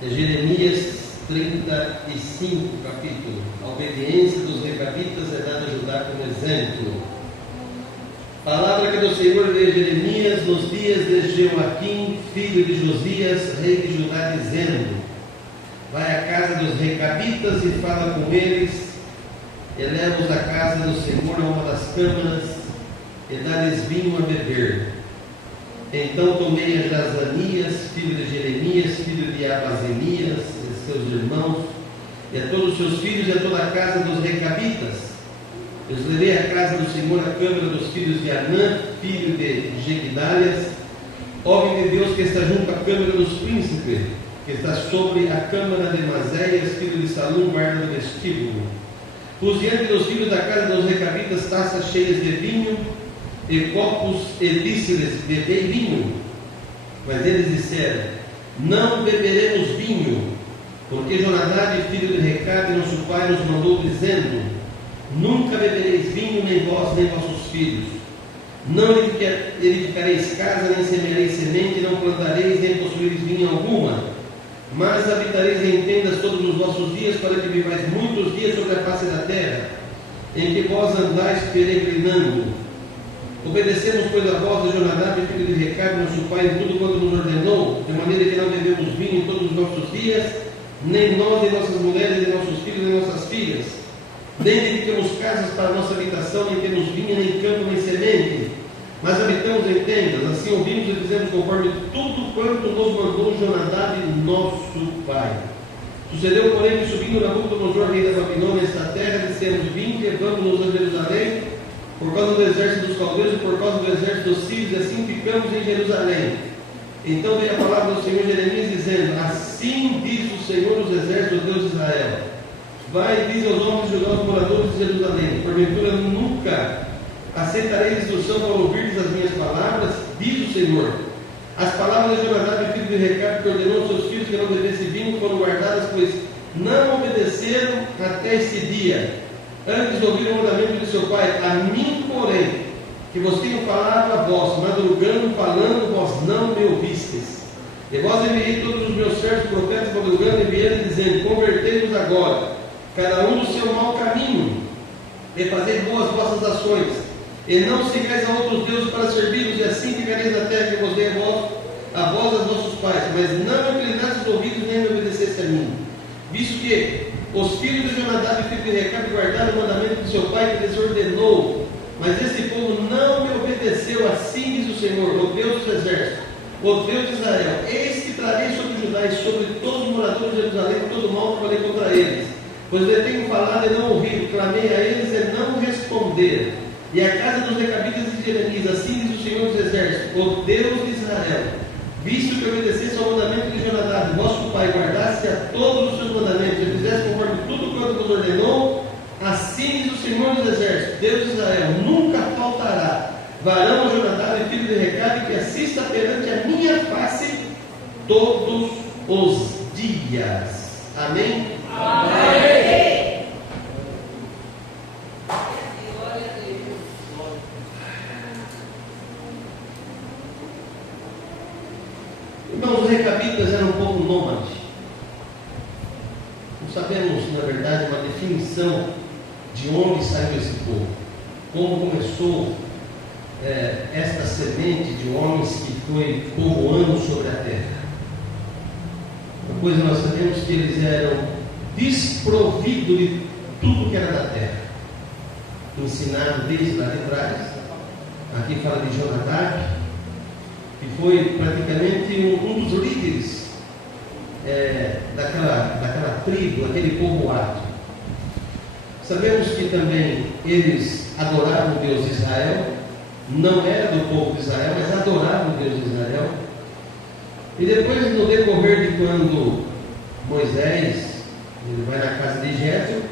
É Jeremias 35, capítulo. A obediência dos recabitas é dada a Judá como exemplo. Palavra que do Senhor veio a Jeremias nos dias de Joaquim, filho de Josias, rei de Judá, dizendo: vai à casa dos recabitas e fala com eles, eleva-os à casa do Senhor a uma das câmaras e dá-lhes vinho a beber. Então tomei a Jazanias, filho de Jeremias, filho de Abazenias, e seus irmãos, e a todos os seus filhos, e a toda a casa dos recabitas. Eu os levei à casa do Senhor, a câmara dos filhos de Anã, filho de Jegdalias, homem de Deus que está junto à câmara dos príncipes, que está sobre a câmara de Mazéias, filho de Salum, guarda do vestíbulo. Pus diante dos filhos da casa dos recabitas taças cheias de vinho e copos, e disse-lhes: bebei vinho. Mas eles disseram: não beberemos vinho, porque Jonadab, filho de Recabe, nosso pai, nos mandou dizendo: nunca bebereis vinho, nem vós, nem vossos filhos. Não edificareis casa, nem semeareis semente, não plantareis, nem possuireis vinho alguma, mas habitareis em tendas todos os vossos dias, para que vivais muitos dias sobre a face da terra, em que vós andais peregrinando. Obedecemos, pois, a voz de Jonadab, filho de Recabe, nosso pai, em tudo quanto nos ordenou, de maneira que não bebemos vinho em todos os nossos dias, nem nós, nem nossas mulheres, nem nossos filhos, nem nossas filhas. Nem edificamos casas para a nossa habitação, nem temos vinha, nem campo, nem semente, mas habitamos em tendas. Assim ouvimos e fizemos conforme tudo quanto nos mandou Jonadab, nosso pai. Sucedeu, porém, que subindo Nabucodonosor, rei da Babilônia, esta terra, dissemos: vinde, levamos-nos a Jerusalém, por causa do exército dos caldeus e por causa do exército dos sírios, e assim ficamos em Jerusalém. Então veio a palavra do Senhor Jeremias, dizendo: assim diz o Senhor dos exércitos, Deus de Israel: vai e diz aos homens de Judá, aos moradores de Jerusalém: porventura nunca aceitareis instrução para ouvirdes as minhas palavras, diz o Senhor. As palavras de Jonadab, filho de Recabe, que ordenou aos seus filhos que não bebessem vinho, foram guardadas, pois não obedeceram até esse dia. Antes ouviram o mandamento de seu pai. A mim, porém, que vos tenho falado a vós, madrugando, falando, vós não me ouvistes. E vós enviei todos os meus servos profetas madrugando, enviando, dizendo: convertei-vos agora, cada um do seu mau caminho, e fazei boas vossas ações, e não sigais a outros deuses para servi-los, e assim ficareis na terra que vos dei a vós a nossos pais. Mas não me inclinastes os ouvidos, nem me obedeceste a mim. Visto que os filhos de Jonadab, filho de Recabe, guardaram o mandamento de seu pai que lhes ordenou, mas esse povo não me obedeceu, assim diz o Senhor, o Deus dos exércitos, o Deus de Israel: eis que trarei sobre Judá e sobre todos os moradores de Jerusalém todo o mal que falei contra eles. Pois eu tenho falado e não ouvido, clamei a eles e não responderam. E a casa dos recabitas de Jeremias: assim diz o Senhor dos exércitos, o Deus de Israel: visto que obedecesse ao mandamento de Jonadab, vosso pai, guardasse a todos os seus mandamentos, e fizesse conforme tudo quanto vos ordenou, assim diz o Senhor dos exércitos, Deus de Israel: nunca faltará varão a Jonadab, filho de Recabe, que assista perante a minha face todos os dias. Amém? Amém. Irmãos, os recabitas eram um pouco nômades. Não sabemos, na verdade, uma definição de onde saiu esse povo, como começou esta semente de homens que foi povoando sobre a terra. Uma coisa nós sabemos, que eles eram desprovidos de tudo que era da terra, ensinado desde lá de trás. Aqui fala de Jonadab, que foi praticamente um dos líderes daquela tribo, daquele povoado. Sabemos que também eles adoravam o Deus de Israel, não era do povo de Israel, mas adoravam o Deus de Israel. E depois, no decorrer de quando Moisés ele vai na casa de Jetro,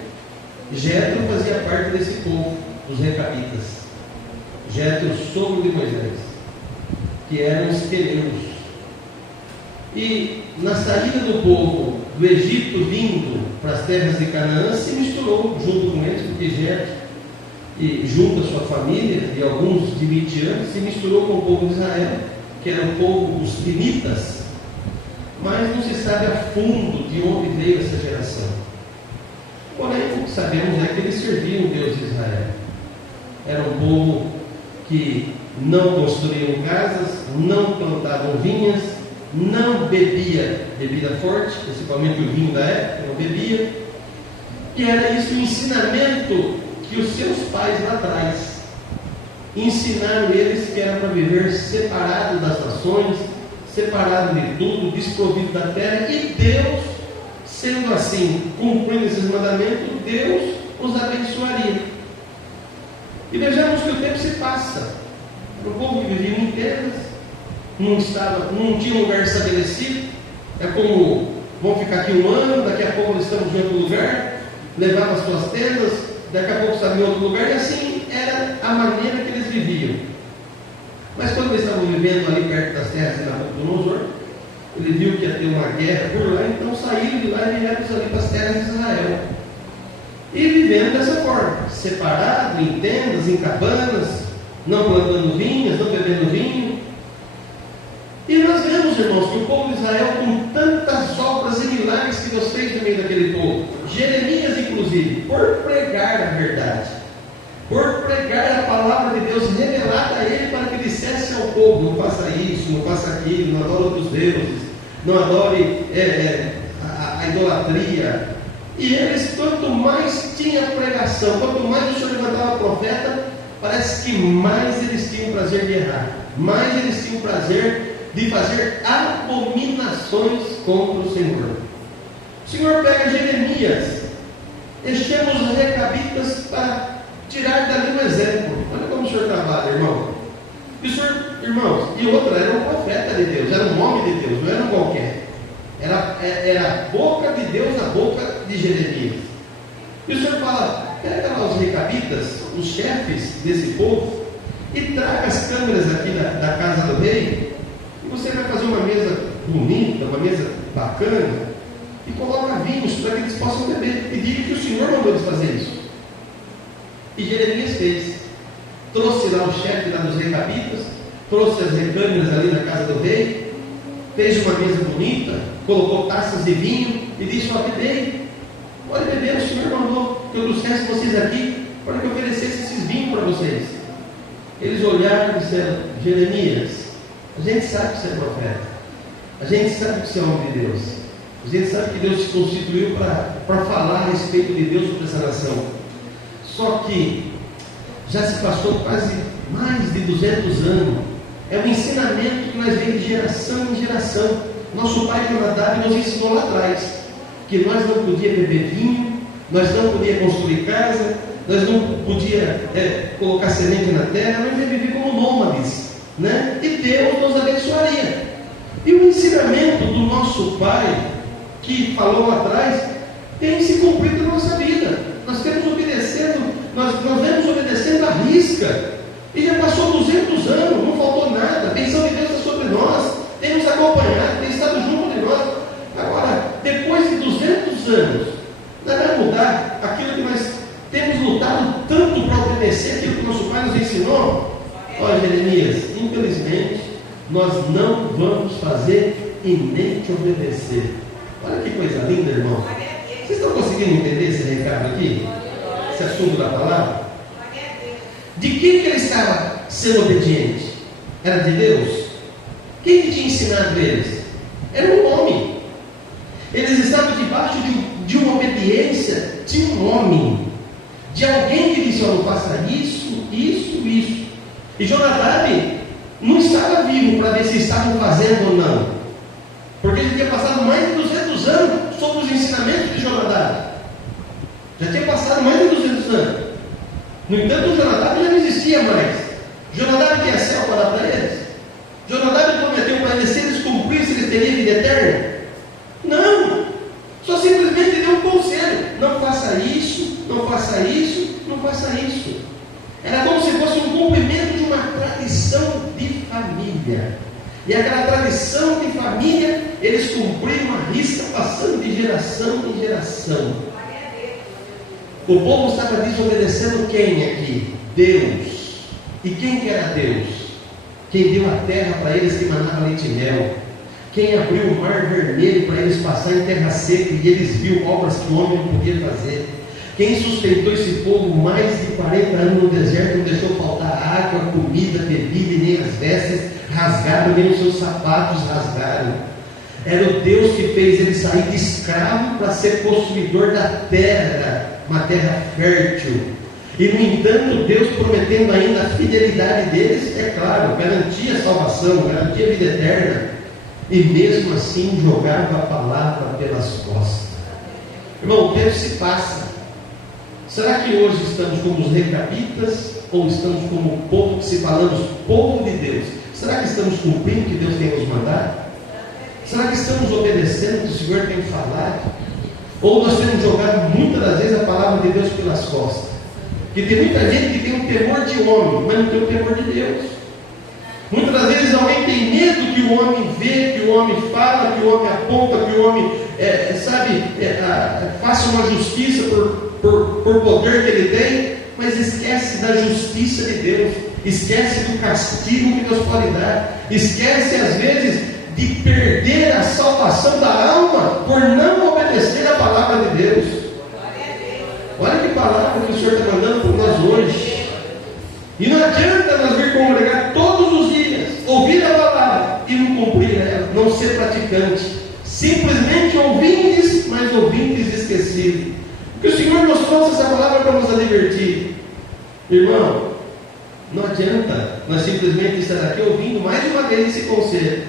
Jetro fazia parte desse povo, dos recabitas. Jetro, sogro de Moisés, que eram os quereus. E na saída do povo do Egito vindo para as terras de Canaã, se misturou junto com eles, porque Jetro, e junto à sua família e alguns de Midian, se misturou com o povo de Israel, que era o povo dos Linitas. Mas não se sabe sabe a fundo de onde veio essa geração. Porém, o que sabemos é que eles serviam o Deus de Israel. Era um povo que não construíam casas, não plantavam vinhas, não bebia bebida forte, principalmente o vinho da época, não bebia. E era isso o ensinamento que os seus pais lá atrás ensinaram eles, que era para viver separado das nações, separado de tudo, desprovido da terra. E Deus, sendo assim, cumprindo esses mandamentos, Deus os abençoaria. E vejamos que o tempo se passa. O povo que vivia em tendas, não tinha um lugar estabelecido. É como, vão ficar aqui um ano, daqui a pouco eles estamos em outro lugar, levavam as suas tendas, daqui a pouco estavam em outro lugar, e assim era a maneira que eles viviam. Mas quando eles estavam vivendo ali perto das terras de Nabucodonosor, ele viu que ia ter uma guerra por lá, então saíram de lá e vieram ali para as terras de Israel. E vivendo dessa forma, separado, em tendas, em cabanas, não plantando vinhas, não bebendo vinho. E nós vemos, irmãos, que o povo de Israel, com tantas obras e milagres que Deus fez no meio daquele povo, Jeremias inclusive, por pregar a verdade, por pregar a palavra de Deus revelada a ele, para que dissesse ao povo: não faça isso, não faça aquilo, não adore outros deuses, não adore a idolatria. E eles, quanto mais tinha pregação, quanto mais o Senhor levantava profeta, parece que mais eles tinham prazer de errar, mais eles tinham prazer de fazer abominações contra o Senhor. O Senhor pega Jeremias, enchemos os recabitas para tirar dali um exemplo. Olha como o Senhor trabalha, irmão. E o Senhor, irmãos, e outra, era um profeta de Deus, era um homem de Deus, não era um qualquer. Era a boca de Deus, a boca de Jeremias. E o Senhor fala: pega lá os recabitas, os chefes desse povo, e traga as câmeras aqui da casa do rei, e você vai fazer uma mesa bonita, uma mesa bacana, e coloca vinhos para que eles possam beber, e diga que o Senhor mandou eles fazer isso. E Jeremias fez. Trouxe lá o chefe lá dos recabitas, trouxe as recâmeras ali na casa do rei, fez uma mesa bonita, colocou taças de vinho e disse: ó, bebei, pode beber, o Senhor mandou que eu trouxesse vocês aqui para que eu oferecesse esses vinhos para vocês. Eles olharam e disseram: Jeremias, a gente sabe que você é profeta, a gente sabe que você é homem de Deus, a gente sabe que Deus se constituiu para falar a respeito de Deus sobre essa nação. Só que já se passou quase mais de 200 anos. É um ensinamento que nós vemos de geração em geração. Nosso pai Jonadab nos ensinou lá atrás que nós não podíamos beber vinho, nós não podíamos construir casa, nós não podíamos colocar semente na terra, nós ia viver como nômades, né? E Deus nos abençoaria. E o ensinamento do nosso pai, que falou lá atrás, tem se cumprido na nossa vida. Nós temos obedecendo, nós vemos obedecendo à risca. E já passou 200 anos, não faltou nada. A bênção de Deus está sobre nós, tem nos acompanhado, tem estado junto de nós. Agora, depois de 200 anos, não vai mudar aquilo que nós temos lutado tanto para obedecer, aquilo que nosso pai nos ensinou. Olha, Jeremias, infelizmente, nós não vamos fazer e nem te obedecer. Olha que coisa linda, irmão. Vocês estão conseguindo entender esse recado aqui? Esse assunto da palavra? De quem que ele estava sendo obediente? Era de Deus? Quem que tinha ensinado eles? Era um homem. Eles estavam debaixo de uma obediência de um homem, de alguém que disse: não faça isso, isso, isso. E Jonadab não estava vivo para ver se estavam fazendo ou não, porque ele tinha passado mais de 200 anos sobre os ensinamentos de Jonadab. Já tinha passado mais de 200 anos. No entanto, o Jonadab já não existia mais. Jonadab tinha céu para dar para eles? Jonadab prometeu para eles: se eles cumprissem, eles teriam vida eterna? Não. Só simplesmente deu um conselho: não faça isso, não faça isso, não faça isso. Era como se fosse um cumprimento de uma tradição de família. E aquela tradição de família, eles cumpriram a risca, passando de geração em geração. O povo estava desobedecendo quem aqui? Deus. E quem que era Deus? Quem deu a terra para eles que manava leite e mel. Quem abriu o mar vermelho para eles passarem em terra seca e eles viram obras que o homem não podia fazer? Quem sustentou esse povo mais de 40 anos no deserto, não deixou faltar água, comida, bebida e nem as vestes rasgaram, nem os seus sapatos rasgaram? Era o Deus que fez ele sair de escravo para ser possuidor da terra, uma terra fértil. E no entanto, Deus prometendo ainda a fidelidade deles, é claro, garantia a salvação, garantia a vida eterna. E mesmo assim jogava a palavra pelas costas. Irmão, o tempo se passa. Será que hoje estamos como os recabitas ou estamos como o povo que se falamos povo de Deus? Será que estamos cumprindo o que Deus tem nos mandado? Será que estamos obedecendo o que o Senhor tem falado? Ou nós temos jogado muitas das vezes a palavra de Deus pelas costas? Porque tem muita gente que tem um temor de homem, mas não tem o temor de Deus. Muitas das vezes alguém tem medo que o homem vê, que o homem fala, que o homem aponta, que o homem, faça uma justiça por poder que ele tem, mas esquece da justiça de Deus, esquece do castigo que Deus pode dar, esquece às vezes de perder a salvação da alma por não obedecer a palavra de Deus. Olha que palavra que o Senhor está mandando para nós hoje. E não adianta nós vir congregar todos os dias, ouvir a palavra e não cumprir ela, não ser praticante, simplesmente ouvintes, mas ouvintes esquecidos. Porque o Senhor nos trouxe essa palavra para nos advertir. Irmão, não adianta nós simplesmente estar aqui ouvindo mais uma vez esse conselho.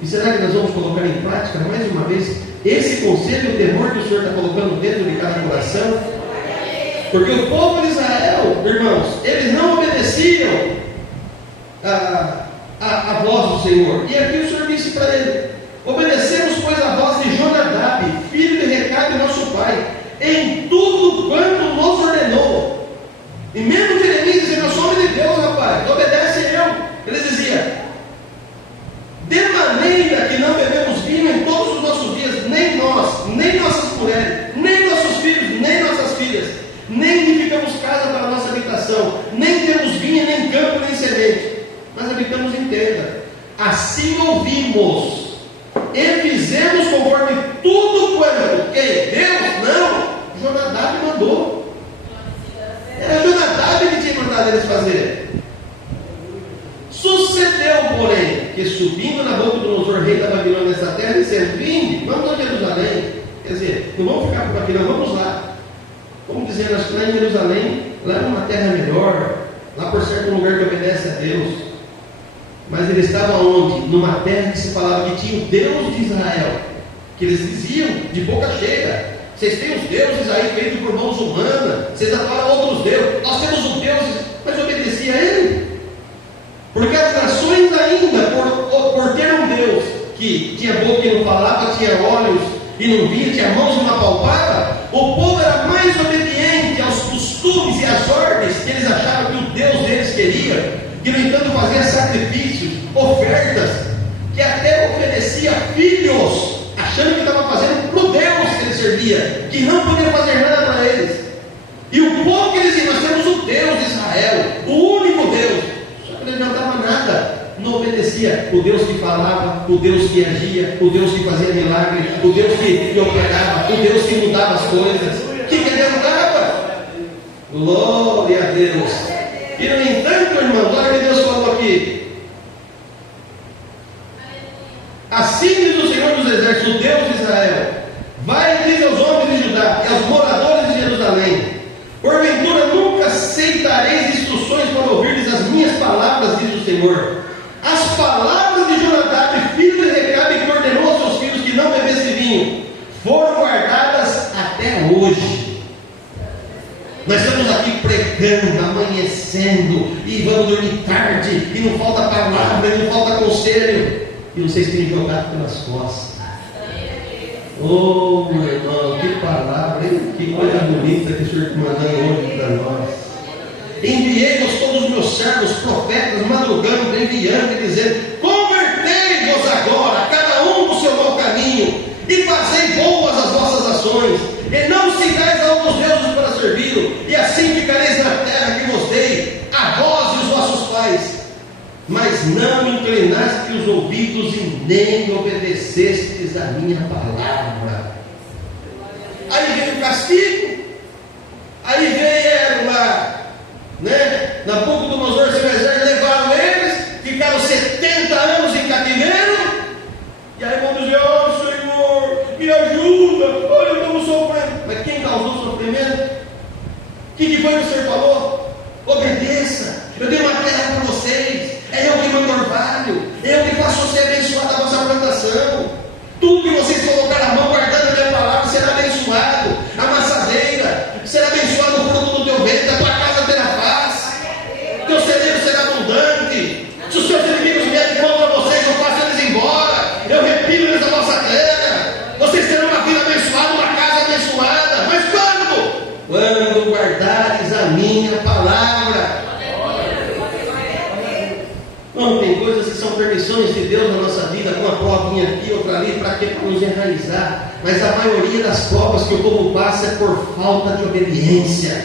E será que nós vamos colocar em prática mais uma vez esse conselho e o temor que o Senhor está colocando dentro de cada coração? Porque o povo de Israel, irmãos, eles não obedeciam a voz do Senhor. E aqui o Senhor disse para ele: obedecemos, pois, a voz de Jonadab, filho de Recabe, nosso pai, em tudo quanto nos ordenou. E mesmo Jeremias dizia: eu sou homem de Deus, rapaz, obedece eu. Ele dizia: de maneira que não bebemos vinho em todos os nossos dias, nem nós, nem nossas mulheres, nem nossos filhos, nem nossas filhas, nem edificamos casa para a nossa habitação, nem temos vinha, nem campo, nem semente, mas habitamos em tenda. Assim ouvimos e fizemos conforme tudo quanto que Deus, não, Jonadab mandou. Era Jonadab que tinha mandado eles fazer. Sucedeu, porém, que subindo na boca do Nabucodonosor, rei da Babilônia, nessa terra, dizendo: vinde, vamos a Jerusalém. Quer dizer, não vamos ficar por aqui, não, vamos lá. Como dizendo, acho que lá em Jerusalém, lá numa terra melhor, lá por certo um lugar que obedece a Deus. Mas ele estava onde? Numa terra que se falava que tinha o Deus de Israel, que eles diziam de boca cheia: vocês têm os deuses aí feitos por mãos humanas, vocês adoram outros deuses, nós temos um Deus, mas obedecia a ele. Porque as nações ainda, por ter um Deus que tinha boca e não falava, tinha olhos e não via, tinha mãos e não apalpava, o povo era mais obediente aos costumes e às ordens que eles achavam que o Deus deles queria, que no entanto fazia sacrifícios, ofertas, que até oferecia filhos, achando que estava fazendo para o Deus que ele servia, que não podia fazer nada para eles. E o povo que eles diziam: nós temos o Deus de Israel, o único Deus. Só que ele não dava nada, não obedecia o Deus que falava, o Deus que agia, o Deus que fazia milagre, o Deus que operava, o Deus que mudava as coisas. Que adiantava? Glória a Deus. E no entanto, irmão, olha o que Deus falou aqui: assim diz o Senhor dos Exércitos, o Deus de Israel: vai e diz aos homens de Judá e aos moradores de Jerusalém: porventura nunca aceitareis instruções para ouvirdes as minhas palavras, diz o Senhor. As palavras de Jonadab, filho de Recabe, que ordenou aos seus filhos que não bebessem vinho, foram guardadas até hoje. Nós estamos aqui pregando, amanhecendo, e vamos dormir tarde, e não falta palavra, e não falta conselho, e vocês têm jogado pelas costas. Oh, meu irmão, que palavra, hein? Que coisa bonita que o Senhor está mandando hoje para nós. Enviei-vos todos os meus servos, profetas, madrugando, enviando e dizendo: convertei-vos agora, cada um do seu mau caminho, e fazei boas as vossas ações, e não sigais a outros deuses para servi-lo, e assim ficareis na terra que vos dei, a vós e os vossos pais. Mas não inclinaste inclinaste os ouvidos e nem obedecestes a minha palavra. Aí veio o castigo, aí vieram lá, né? Nabucodonosor e seu exército levaram eles, ficaram 70 anos em cativeiro, e aí vão dizer: oh Senhor, me ajuda, olha, estamos sofrendo. Mas quem causou o sofrimento? O que foi que o Senhor falou? Obedeça, eu dei uma terra para vocês, é eu que mando orvalho, é eu que faço você abençoado a vossa plantação. Tudo que vocês colocarem a mão guardando a minha palavra será abençoado. A maçadeira será abençoado o fruto do teu ventre, a tua casa terá paz, teu celeiro será abundante. Se os seus inimigos vierem contra vocês, eu faço eles embora, eu repilo eles da vossa terra. Vocês terão uma vida abençoada, uma casa abençoada. Mas quando? Quando guardares a minha palavra. Não, tem coisas que são permissões de Deus na nossa vida, uma provinha aqui, outra ali, para quê? Para nos enraizar. Mas a maioria das provas que o povo passa é por falta de obediência.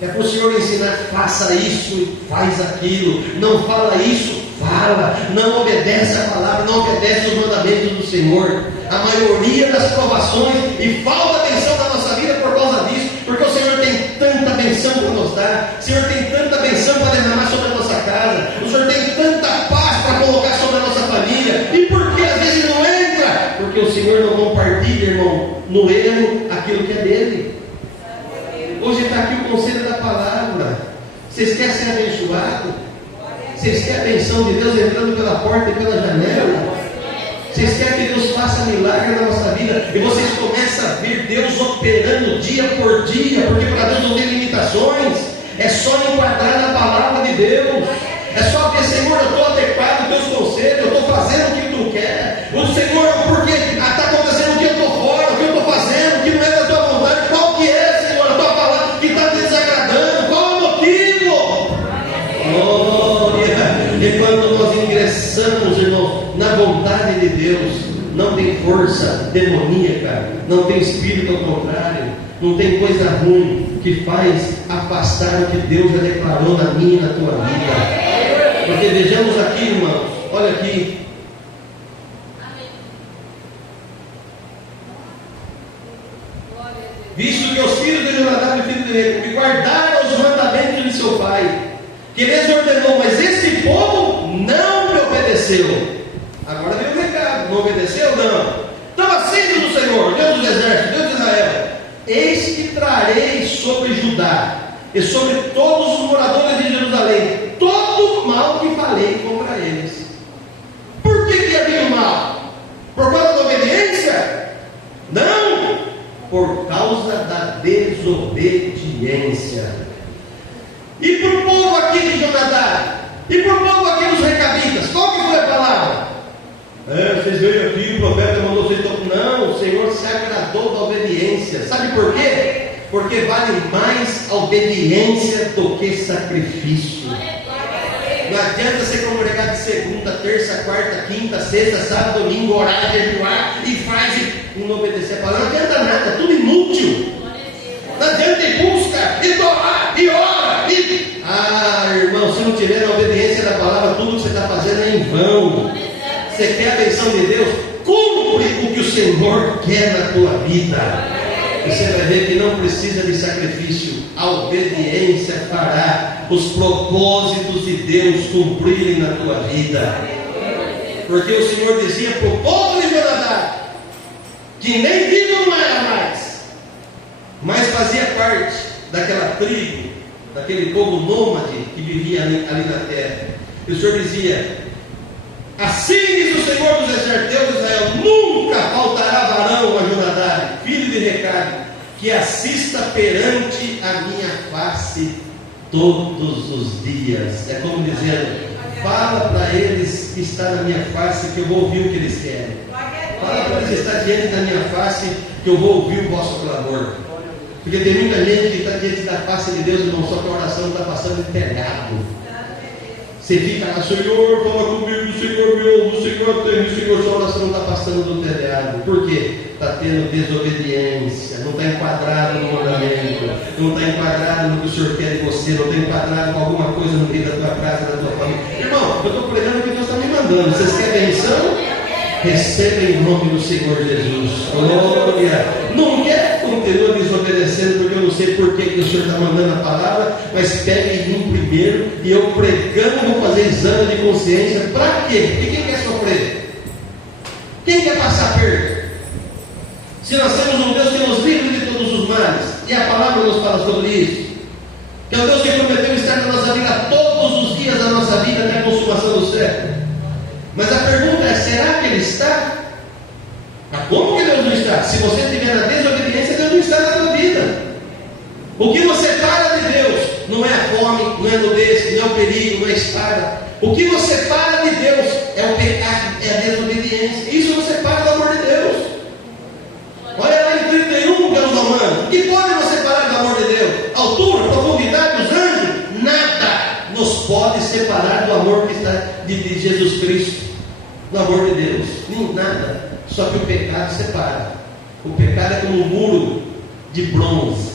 É para o Senhor ensinar: faça isso e faz aquilo. Não fala isso, fala. Não obedece a palavra, não obedece os mandamentos do Senhor. A maioria das provações e falta atenção na nossa vida por causa disso, porque o Senhor tem tanta benção para nos dar, o Senhor tem tanta benção para derramar sobre a nossa casa, o Senhor tem tanta paz para colocar sobre a nossa família. E por que às vezes não entra? Porque o Senhor não compartilha, irmão, no erro aquilo que é dele. Hoje está aqui o conselho da palavra. Vocês querem ser abençoados? Vocês querem a benção de Deus entrando pela porta e pela janela? Vocês querem que Deus faça milagre na nossa vida? E vocês começam a ver Deus operando dia por dia, porque para Deus não tem limitações. É só enquadrar na palavra de Deus. É só ver: Senhor, eu estou adequado aos teus conselhos, eu estou fazendo o que tu quer. O Senhor, porque está acontecendo o que eu estou fora, o que eu estou fazendo, o que não é da tua vontade. Qual que é, Senhor, a tua palavra que está te desagradando? Qual é o motivo? Glória! E quando nós ingressamos, irmão, na vontade de Deus, não tem força demoníaca, não tem espírito ao contrário, não tem coisa ruim que faz afastar o que Deus já declarou na minha e na tua vida. Porque vejamos aqui, irmãos, olha aqui. Visto que os filhos de Jonadab e filho de Rei guardaram os mandamentos de seu pai, que lhes ordenou, mas este povo não me obedeceu. Agora vem o recado: não obedeceu? Não. Então assim diz o Senhor, Deus dos exércitos, Deus de Israel: eis que trarei sobre Judá e sobre todos os moradores de Jerusalém todo o mal que falei contra eles. Por que havia o mal? Por causa da obediência? Não, por causa da desobediência. E para o povo aqui de Jonadab, e para o povo aqui dos recabitas, qual que foi a palavra? Vocês veio aqui, o profeta mandou vocês. Não, o Senhor se agradou da obediência. Sabe por quê? Porque vale mais a obediência do que sacrifício. Não adianta você congregar de segunda, terça, quarta, quinta, sexta, sábado, domingo, orar, jejuar e faz e não obedecer a palavra. Não adianta nada, é tudo inútil. Não adianta ir busca, e doar, e ora, e... irmão, se não tiver a obediência da palavra, tudo que você está fazendo é em vão. Você quer a benção de Deus? Cumpre o que o Senhor quer na tua vida. Você vai ver que não precisa de sacrifício. A obediência fará os propósitos de Deus cumprirem na tua vida. Porque o Senhor dizia para o povo de Jonadab que nem vivo não era mais, mas fazia parte daquela tribo, daquele povo nômade que vivia ali na terra. E o Senhor dizia: assim diz o Senhor dos exércitos, Deus de Israel: nunca faltará varão a Jonadab, filho de Recabe, que assista perante a minha face todos os dias. É como dizendo: fala para eles que está na minha face, que eu vou ouvir o que eles querem. Fala para eles estar diante da minha face, que eu vou ouvir o vosso clamor. Porque tem muita gente que está diante da face de Deus, irmão, só que a oração está passando em telhado. Você fica lá: Senhor, fala comigo, Senhor me ouve, Senhor atende, Senhor, sua oração não está passando do telhado. Por quê? Está tendo desobediência, não está enquadrado no mandamento, não está enquadrado no que o Senhor quer de você, não está enquadrado com alguma coisa no meio da tua casa, da tua família. Irmão, eu estou pregando o que Deus está me mandando. mandando. Vocês querem benção? Receba em nome do Senhor Jesus. Glória. Não quer? Continua desobedecendo, porque eu não sei por que o Senhor está mandando a palavra, mas pegue em mim primeiro, e eu pregando vou fazer exame de consciência. Para quê? Porque quem quer sofrer? Quem quer passar perto? Se nós temos um Deus que nos livre de todos os males, e a palavra nos fala sobre isso, que é o Deus que prometeu estar na nossa vida todos os dias da nossa vida até a consumação do século. Mas a pergunta é, será que Ele está? Como que Deus não está? Se você estiver na desobediência, Deus não está na tua vida. O que você separa de Deus não é a fome, não é a nudez, não é o perigo, não é a espada. O que você separa de Deus é o pecado, é a desobediência. Isso você separa do amor de Deus. Olha lá em 31, que é os romanos. O que pode nos separar do amor de Deus? Altura, profundidade, os anjos? Nada nos pode separar do amor que está de Jesus Cristo. Do amor de Deus, nem nada. Só que o pecado separa. O pecado é como um muro de bronze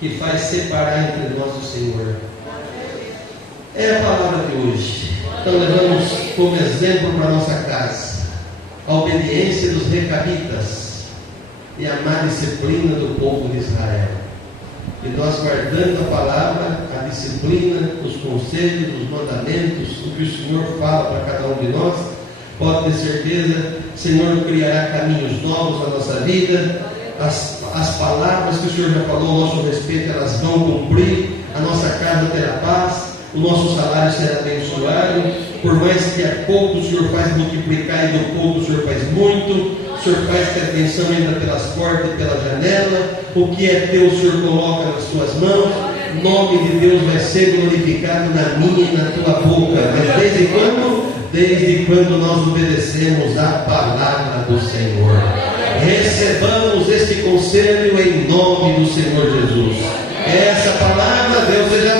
que faz separar entre nós o Senhor. É a palavra de hoje. Então levamos como exemplo para a nossa casa a obediência dos recabitas e a má disciplina do povo de Israel. E nós guardando a palavra, a disciplina, os conselhos, os mandamentos, o que o Senhor fala para cada um de nós, pode ter certeza, o Senhor criará caminhos novos na nossa vida. As palavras que o Senhor já falou a nosso respeito, elas vão cumprir. A nossa casa terá paz, o nosso salário será abençoado. Por mais que a pouco o Senhor faz multiplicar, e do pouco o Senhor faz muito. O Senhor faz que a bênção entra pelas portas e pela janela. O que é teu, o Senhor coloca nas tuas mãos. O nome de Deus vai ser glorificado na minha e na tua boca. Mas desde quando? Desde quando nós obedecemos a palavra do Senhor. Recebamos este conselho em nome do Senhor Jesus. Essa palavra, Deus seja